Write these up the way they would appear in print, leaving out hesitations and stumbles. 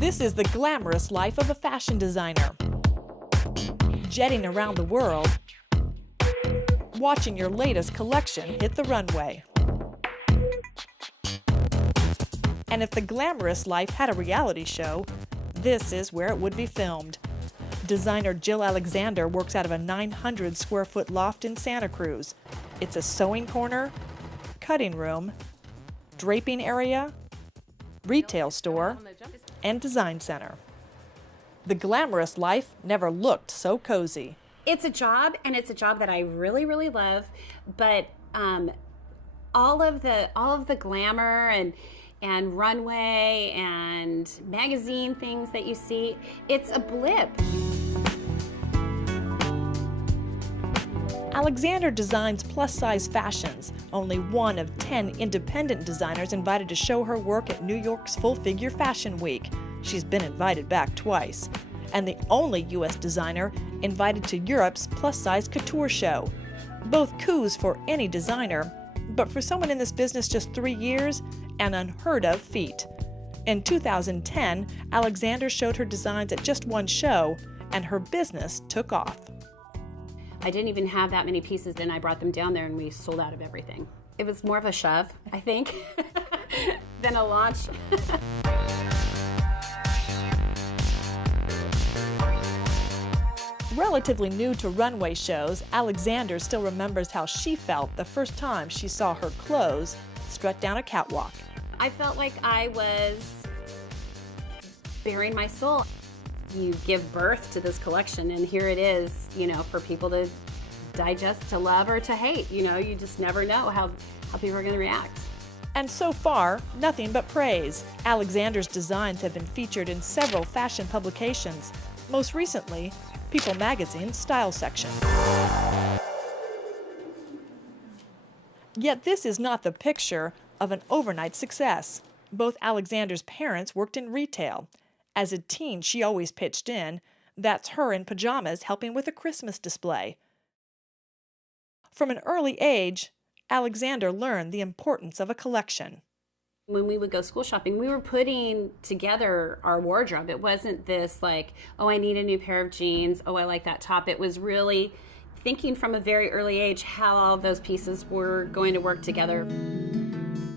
This is the glamorous life of a fashion designer. Jetting around the world, watching your latest collection hit the runway. And if the glamorous life had a reality show, this is where it would be filmed. Designer Jill Alexander works out of a 900 square foot loft in Santa Cruz. It's a sewing corner, cutting room, draping area, retail store, and design center. The glamorous life never looked so cozy. It's a job, and it's a job that I really, really love, but all of the glamour and runway and magazine things that you see, it's a blip. Alexander designs plus-size fashions, only one of 10 independent designers invited to show her work at New York's Full-Figure Fashion Week. She's been invited back twice. And the only U.S. designer invited to Europe's plus-size couture show. Both coups for any designer, but for someone in this business just 3 years, an unheard-of feat. In 2010, Alexander showed her designs at just one show, and her business took off. I didn't even have that many pieces, and I brought them down there and we sold out of everything. It was more of a shove, I think, than a launch. Relatively new to runway shows, Alexander still remembers how she felt the first time she saw her clothes strut down a catwalk. I felt like I was bearing my soul. You give birth to this collection, and here it is, for people to digest, to love, or to hate. You just never know how people are going to react. And so far, nothing but praise. Alexander's designs have been featured in several fashion publications, most recently, People Magazine's style section. Yet this is not the picture of an overnight success. Both Alexander's parents worked in retail. As a teen, she always pitched in. That's her in pajamas helping with a Christmas display. From an early age, Alexander learned the importance of a collection. When we would go school shopping, we were putting together our wardrobe. It wasn't this like, oh, I need a new pair of jeans. Oh, I like that top. It was really thinking from a very early age how all of those pieces were going to work together.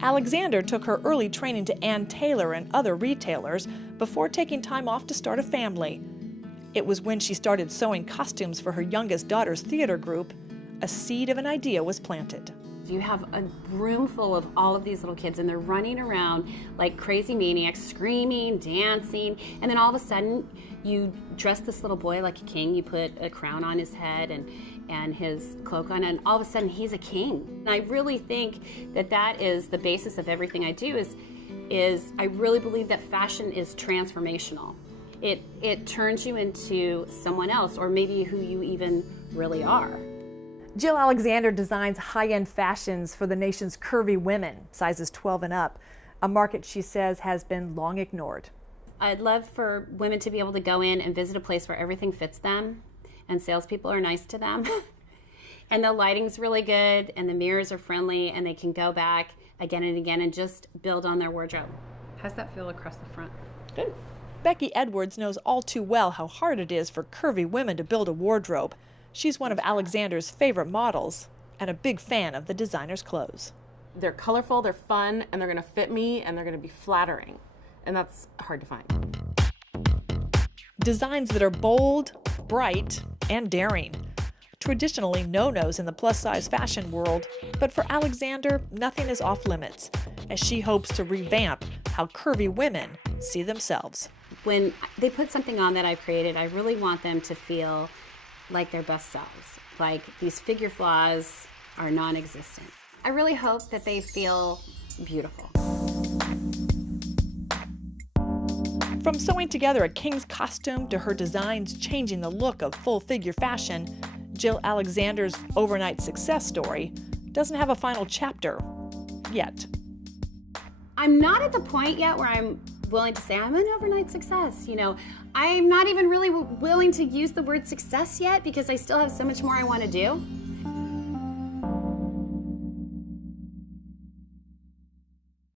Alexander took her early training to Ann Taylor and other retailers before taking time off to start a family. It was when she started sewing costumes for her youngest daughter's theater group, a seed of an idea was planted. You have a room full of all of these little kids, and they're running around like crazy maniacs, screaming, dancing, and then all of a sudden you dress this little boy like a king. You put a crown on his head and his cloak on, and all of a sudden he's a king. And I really think that is the basis of everything I do is I really believe that fashion is transformational. It turns you into someone else, or maybe who you even really are. Jill Alexander designs high-end fashions for the nation's curvy women, sizes 12 and up, a market she says has been long ignored. I'd love for women to be able to go in and visit a place where everything fits them and salespeople are nice to them and the lighting's really good and the mirrors are friendly and they can go back again and again and just build on their wardrobe. How's that feel across the front? Good. Becky Edwards knows all too well how hard it is for curvy women to build a wardrobe. She's one of Alexander's favorite models and a big fan of the designer's clothes. They're colorful, they're fun, and they're going to fit me, and they're going to be flattering. And that's hard to find. Designs that are bold, bright, and daring. Traditionally no-nos in the plus-size fashion world, but for Alexander, nothing is off limits, as she hopes to revamp how curvy women see themselves. When they put something on that I've created, I really want them to feel like their best selves, like these figure flaws are non-existent. I really hope that they feel beautiful. From sewing together a king's costume to her designs changing the look of full-figure fashion, Jill Alexander's overnight success story doesn't have a final chapter yet. I'm not at the point yet where I'm willing to say I'm an overnight success. I'm not even really willing to use the word success yet because I still have so much more I want to do.